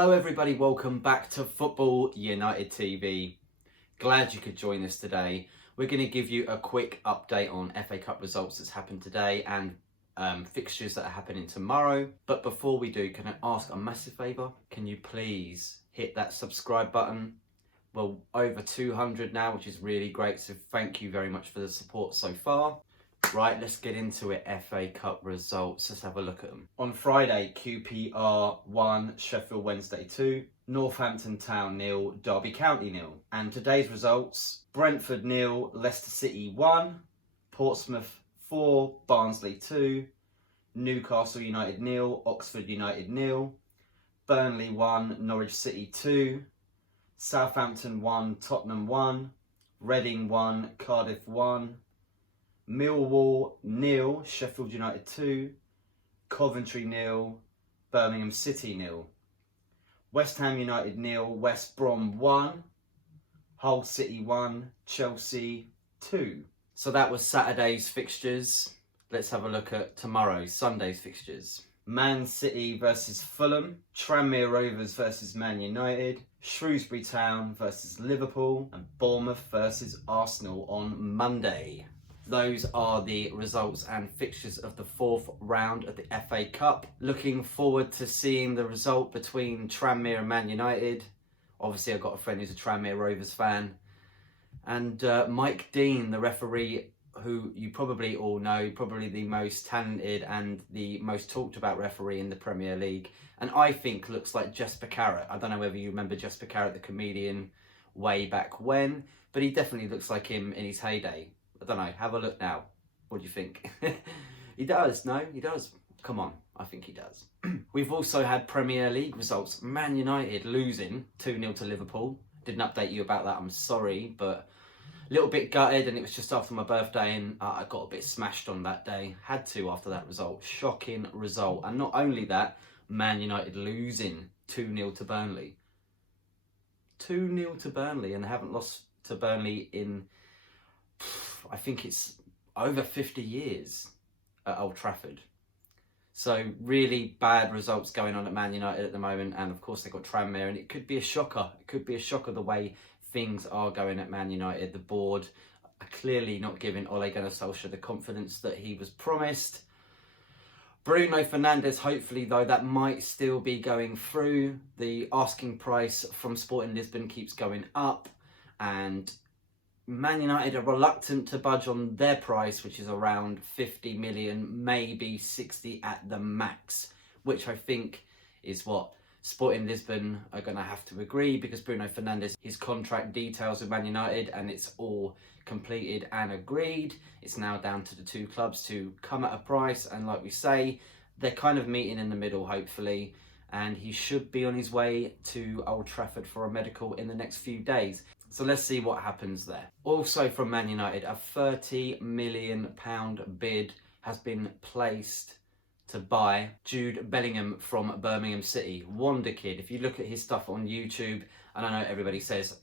Hello everybody, welcome back to Football United TV. Glad you could join us today. We're going to give you a quick update on FA Cup results that's happened today and fixtures that are happening tomorrow. But before we do, can I ask a massive favour? Can you please hit that subscribe button? We're over 200 now, which is really great, so thank you very much for the support so far. Right, let's get into it. FA Cup results. Let's have a look at them. On Friday, QPR 1, Sheffield Wednesday 2, Northampton Town 0, Derby County 0. And today's results, Brentford 0, Leicester City 1, Portsmouth 4, Barnsley 2, Newcastle United 0, Oxford United 0, Burnley 1, Norwich City 2, Southampton 1, Tottenham 1, Reading 1, Cardiff 1, Millwall 0, Sheffield United 2, Coventry 0, Birmingham City 0, West Ham United 0, West Brom 1, Hull City 1, Chelsea 2. So that was Saturday's fixtures. Let's have a look at tomorrow's, Sunday's fixtures. Man City versus Fulham, Tranmere Rovers versus Man United, Shrewsbury Town versus Liverpool, and Bournemouth versus Arsenal on Monday. Those are the results and fixtures of the fourth round of the FA Cup. Looking forward to seeing the result between Tranmere and Man United. Obviously, I've got a friend who's a Tranmere Rovers fan. And Mike Dean, the referee, who you probably all know, probably the most talented and the most talked about referee in the Premier League. And I think looks like Jesper Carrot. I don't know whether you remember Jesper Carrot, the comedian, way back when. But he definitely looks like him in his heyday. I don't know, have a look now. What do you think? He does, no? He does. Come on, I think he does. We've also had Premier League results. Man United losing 2-0 to Liverpool. Didn't update you about that, I'm sorry, but a little bit gutted, and it was just after my birthday, and I got a bit smashed on that day. Had to after that result. Shocking result. And not only that, Man United losing 2-0 to Burnley. 2-0 to Burnley, and they haven't lost to Burnley in, I think it's over 50 years at Old Trafford. So really bad results going on at Man United at the moment. And of course they've got Tranmere, and it could be a shocker. It could be a shocker the way things are going at Man United. The board are clearly not giving Ole Gunnar Solskjaer the confidence that he was promised. Bruno Fernandes, hopefully though, that might still be going through. The asking price from Sporting Lisbon keeps going up, and Man United are reluctant to budge on their price, which is around 50 million, maybe 60 at the max, which I think is what Sporting Lisbon are going to have to agree, because Bruno Fernandes, his contract details with Man United, and it's all completed and agreed. It's now down to the two clubs to come at a price, and like we say, they're kind of meeting in the middle, hopefully, and he should be on his way to Old Trafford for a medical in the next few days. So let's see what happens there. Also from Man United, a £30 million bid has been placed to buy Jude Bellingham from Birmingham City. Wonder kid. If you look at his stuff on YouTube, and I know everybody says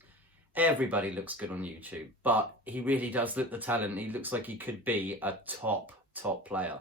everybody looks good on YouTube, but he really does look the talent. He looks like he could be a top player.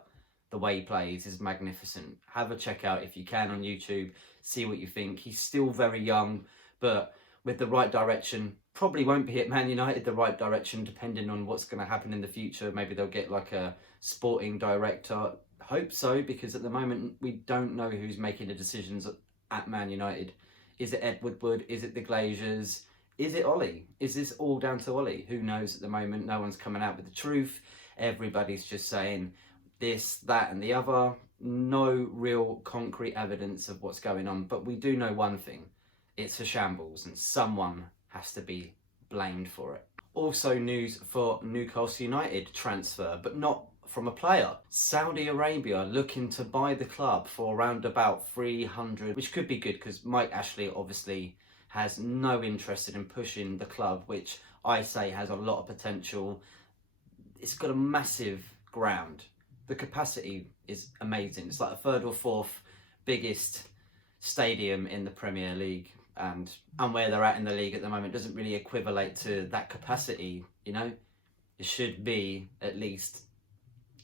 The way he plays is magnificent. Have a check out if you can on YouTube. See what you think. He's still very young, but with the right direction, probably won't be at Man United the right direction, depending on what's going to happen in the future. Maybe they'll get like a sporting director. Hope so, because at the moment we don't know who's making the decisions at Man United. Is it Ed Woodward? Is it the Glazers? Is it Ollie? Is this all down to Ollie? Who knows at the moment? No one's coming out with the truth. Everybody's just saying this, that and the other. No real concrete evidence of what's going on. But we do know one thing. It's a shambles, and someone has to be blamed for it. Also news for Newcastle United transfer, but not from a player. Saudi Arabia looking to buy the club for around about 300, which could be good because Mike Ashley obviously has no interest in pushing the club, which I say has a lot of potential. It's got a massive ground. The capacity is amazing. It's like the third or fourth biggest stadium in the Premier League. And where they're at in the league at the moment doesn't really equivalent to that capacity, you know? It should be at least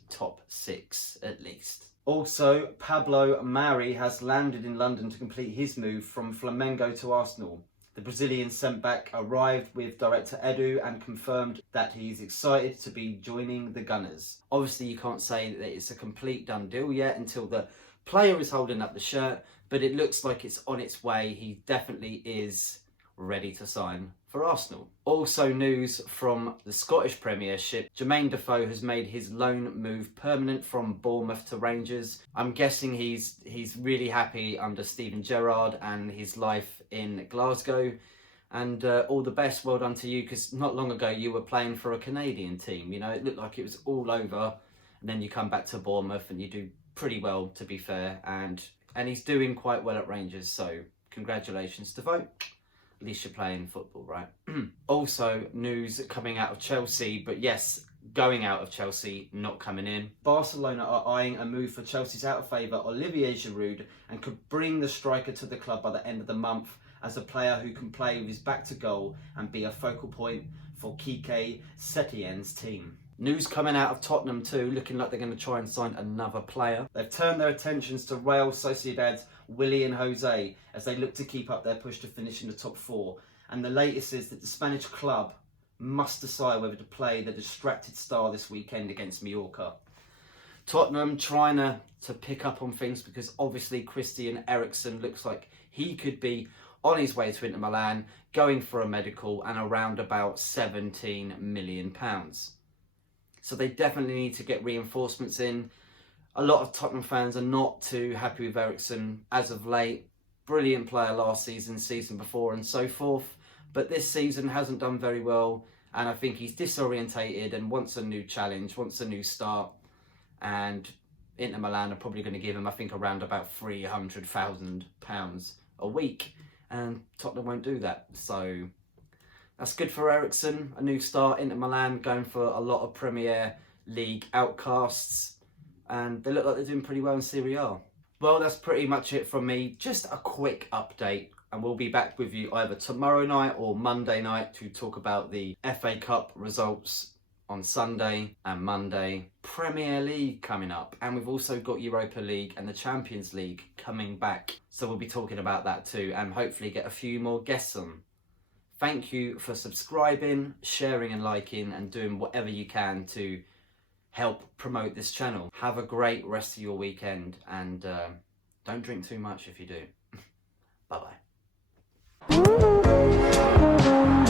top 6, at least. Also, Pablo Mari has landed in London to complete his move from Flamengo to Arsenal. The Brazilian centre-back arrived with director Edu and confirmed that he's excited to be joining the Gunners. Obviously, you can't say that it's a complete done deal yet until the player is holding up the shirt, but it looks like it's on its way. He definitely is ready to sign for Arsenal. Also news from the Scottish Premiership, Jermaine Defoe has made his loan move permanent from Bournemouth to Rangers. I'm guessing he's really happy under Steven Gerrard and his life in Glasgow. And all the best, well done to you, because not long ago you were playing for a Canadian team. You know, it looked like it was all over, and then you come back to Bournemouth and you do pretty well, to be fair. And he's doing quite well at Rangers, so congratulations, Defoe. At least you're playing football, right? Also, news coming out of Chelsea, but yes, going out of Chelsea, not coming in. Barcelona are eyeing a move for Chelsea's out of favour Olivier Giroud and could bring the striker to the club by the end of the month as a player who can play with his back to goal and be a focal point for Quique Setien's team. News coming out of Tottenham too, looking like they're going to try and sign another player. They've turned their attentions to Real Sociedad's Willian Jose as they look to keep up their push to finish in the top four. And the latest is that the Spanish club must decide whether to play the distracted star this weekend against Mallorca. Tottenham trying to pick up on things because obviously Christian Eriksen looks like he could be on his way to Inter Milan, going for a medical and around about £17 million. So they definitely need to get reinforcements in. A lot of Tottenham fans are not too happy with Eriksen as of late. Brilliant player last season, season before and so forth. But this season hasn't done very well. And I think he's disorientated and wants a new challenge, wants a new start. And Inter Milan are probably going to give him, I think, around about £300,000 a week. And Tottenham won't do that. So that's good for Eriksen, a new start. Inter Milan going for a lot of Premier League outcasts, and they look like they're doing pretty well in Serie A. Well, that's pretty much it from me. Just a quick update, and we'll be back with you either tomorrow night or Monday night to talk about the FA Cup results on Sunday and Monday. Premier League coming up, and we've also got Europa League and the Champions League coming back. So we'll be talking about that too, and hopefully get a few more guests on. Thank you for subscribing, sharing and liking and doing whatever you can to help promote this channel. Have a great rest of your weekend and don't drink too much if you do. Bye bye.